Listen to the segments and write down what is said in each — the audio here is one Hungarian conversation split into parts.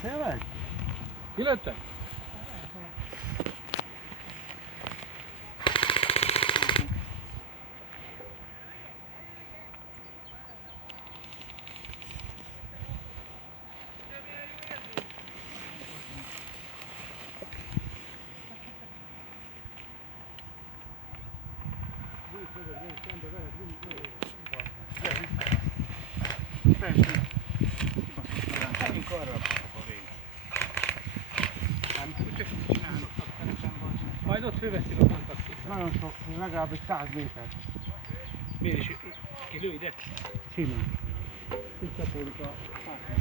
Tényleg? Kilőttek? Menjünk arra a végig. Majd ott fölveszik a kontaktot. Nagyon sok, legalább egy 100 méter. Miért is kilő ide? Simán. Úgy csapódik a hátra.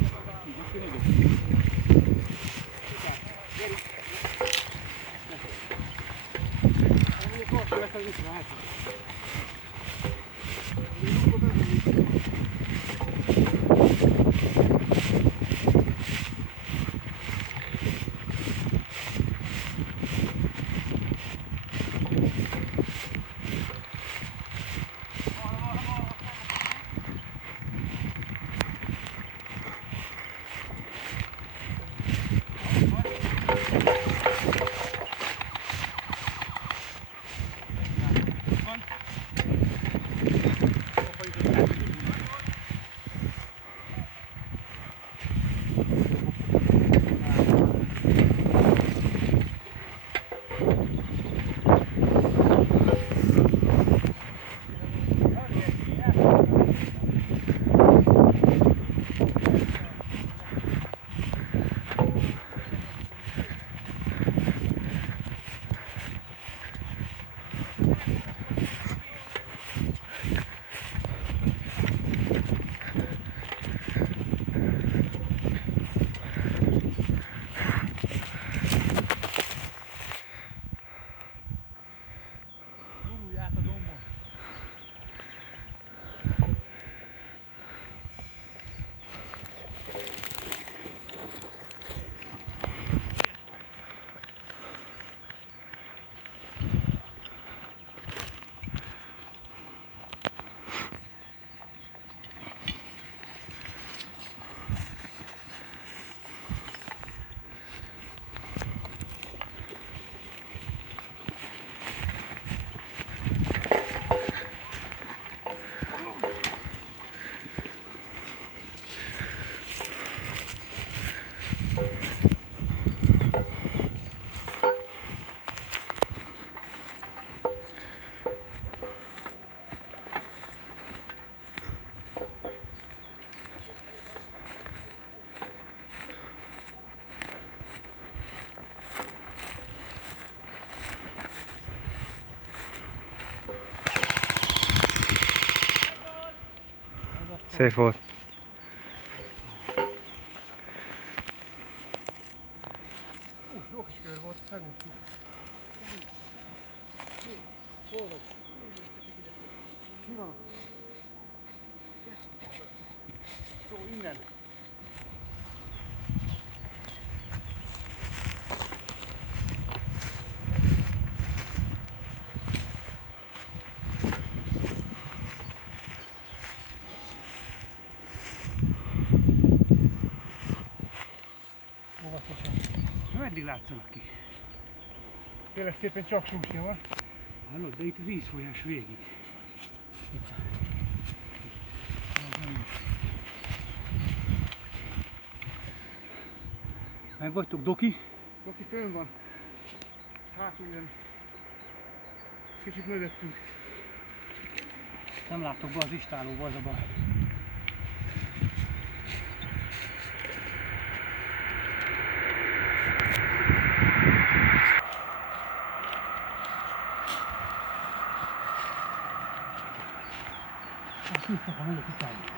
Szép volt. Jó kis kör volt, megmondtuk. Mi van? Jó, innen. Meddig látszanak ki? Tényleg szépen csak súsja van. Hallod, de itt vízfolyás végig. Itt. Meg vagytok, Doki? Doki fönn van. Hátul jön. Kicsit mögöttünk. Nem látok be az istálóba, az a baj. Azt hiszem, ha megyek utána.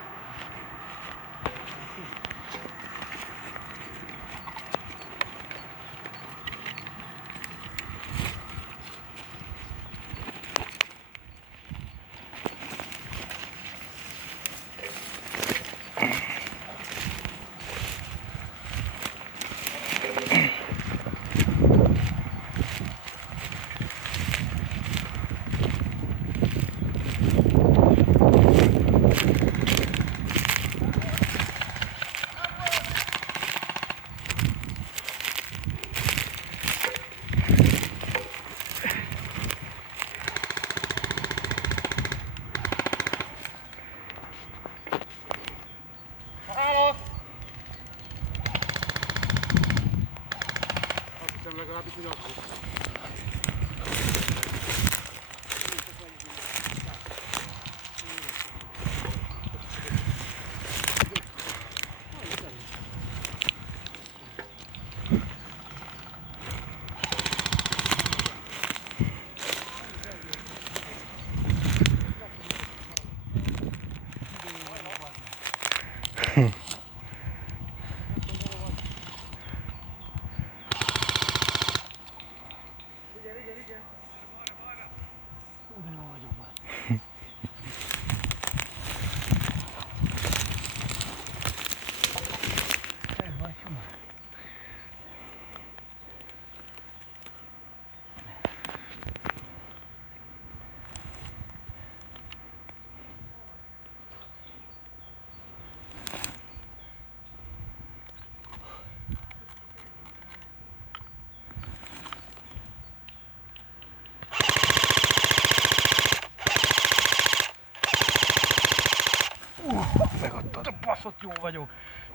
Megadtad. Baszott jó vagyok.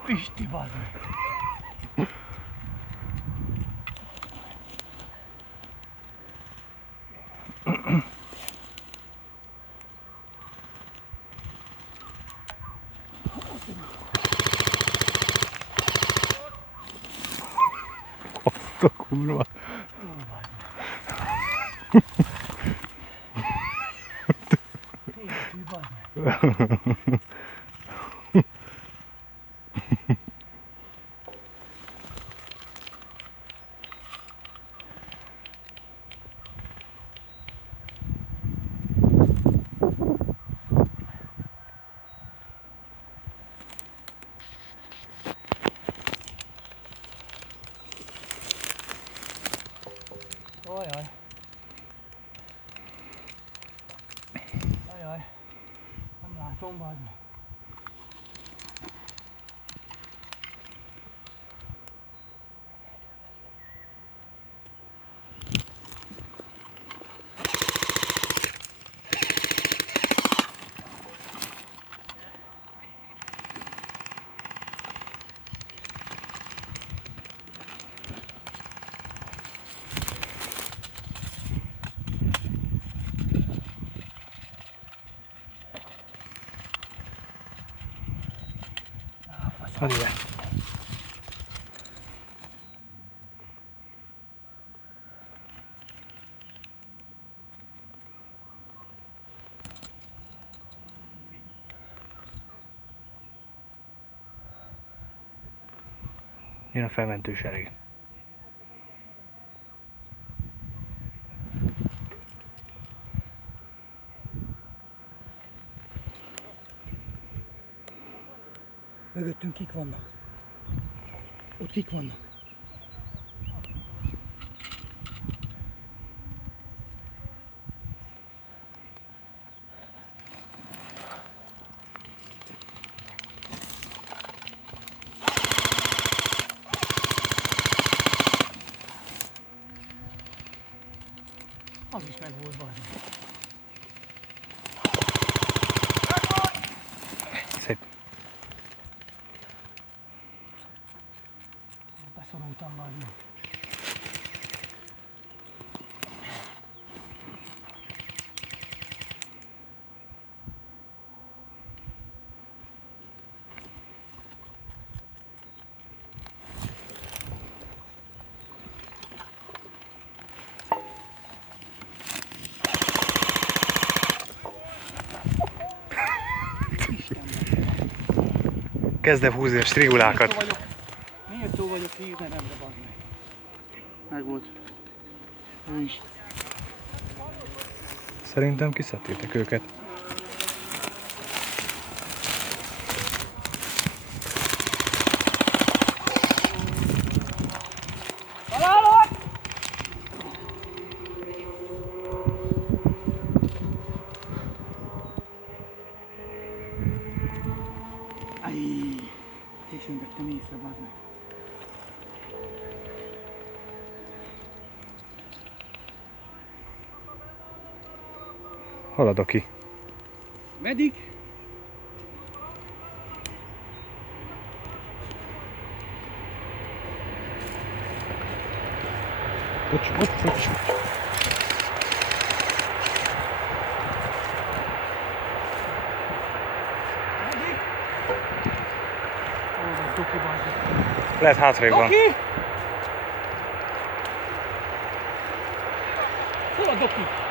Pisti, bazd meg. Azt a kurva. Életű, bazd meg. Ajaj. Ajaj. Nem látom, bazd meg. Hadd ide. Jön a felmentő sereg. Mögöttünk kik vannak? Ott kik vannak? Az is meg volt, bazd meg. Szép. Beszorultam, bazd meg. Kezdem húzni a strigulákat. Méltó vagyok hírnevemre, bazd meg. Meg volt. Ő is. Szerintem kiszedtétek őket. Találod! Ajj! Későn vettem észre, bazd meg. Haladok ki. Meddig? Bocs, bocs, bocs. Hol van Doki, bazd? Lehet hátrébb van. Doki! Hol a Doki?